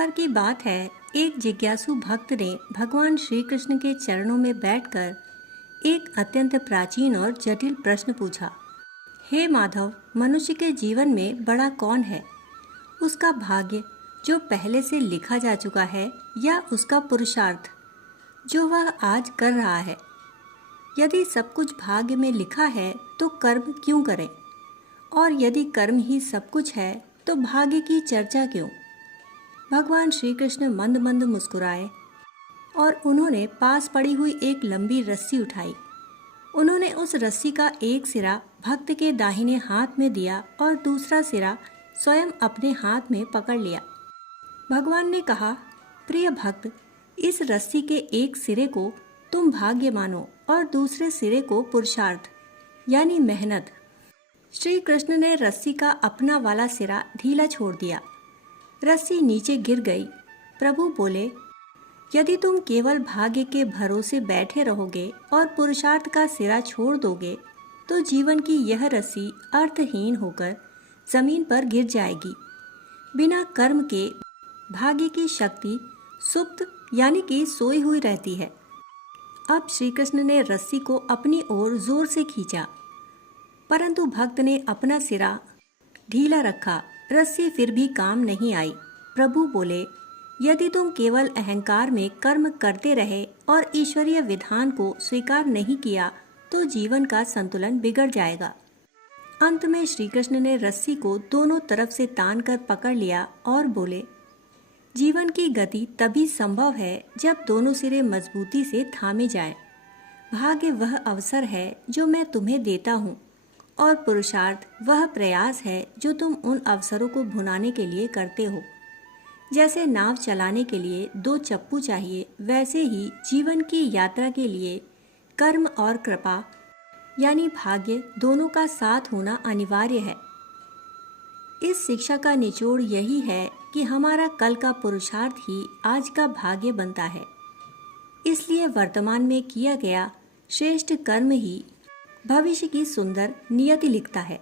बार की बात है, एक जिज्ञासु भक्त ने भगवान श्री कृष्ण के चरणों में बैठकर एक अत्यंत प्राचीन और जटिल प्रश्न पूछा। हे माधव, मनुष्य के जीवन में बड़ा कौन है? उसका भाग्य जो पहले से लिखा जा चुका है, या उसका पुरुषार्थ जो वह आज कर रहा है? यदि सब कुछ भाग्य में लिखा है तो कर्म क्यों करें? और यदि कर्म ही सब कुछ है तो भाग्य की चर्चा क्यों? भगवान श्री कृष्ण मंद मंद मुस्कुराए और उन्होंने पास पड़ी हुई एक लंबी रस्सी उठाई। उन्होंने उस रस्सी का एक सिरा भक्त के दाहिने हाथ में दिया और दूसरा सिरा स्वयं अपने हाथ में पकड़ लिया। भगवान ने कहा, प्रिय भक्त, इस रस्सी के एक सिरे को तुम भाग्य मानो और दूसरे सिरे को पुरुषार्थ यानी मेहनत। श्री कृष्ण ने रस्सी का अपना वाला सिरा ढीला छोड़ दिया। रस्सी नीचे गिर गई। प्रभु बोले, यदि तुम केवल भाग्य के भरोसे बैठे रहोगे और पुरुषार्थ का सिरा छोड़ दोगे तो जीवन की यह रस्सी अर्थहीन होकर जमीन पर गिर जाएगी। बिना कर्म के भाग्य की शक्ति सुप्त यानी कि सोई हुई रहती है। अब श्री कृष्ण ने रस्सी को अपनी ओर जोर से खींचा, परंतु भक्त ने अपना सिरा ढीला रखा। रस्सी फिर भी काम नहीं आई। प्रभु बोले, यदि तुम केवल अहंकार में कर्म करते रहे और ईश्वरीय विधान को स्वीकार नहीं किया तो जीवन का संतुलन बिगड़ जाएगा। अंत में श्री कृष्ण ने रस्सी को दोनों तरफ से तान कर पकड़ लिया और बोले, जीवन की गति तभी संभव है जब दोनों सिरे मजबूती से थामे जाएं। भाग्य वह अवसर है जो मैं तुम्हें देता हूँ और पुरुषार्थ वह प्रयास है जो तुम उन अवसरों को भुनाने के लिए करते हो। जैसे नाव चलाने के लिए दो चप्पू चाहिए, वैसे ही जीवन की यात्रा के लिए कर्म और कृपा यानी भाग्य दोनों का साथ होना अनिवार्य है। इस शिक्षा का निचोड़ यही है कि हमारा कल का पुरुषार्थ ही आज का भाग्य बनता है। इसलिए वर्तमान में किया गया श्रेष्ठ कर्म ही भविष्य की सुंदर नियति लिखता है।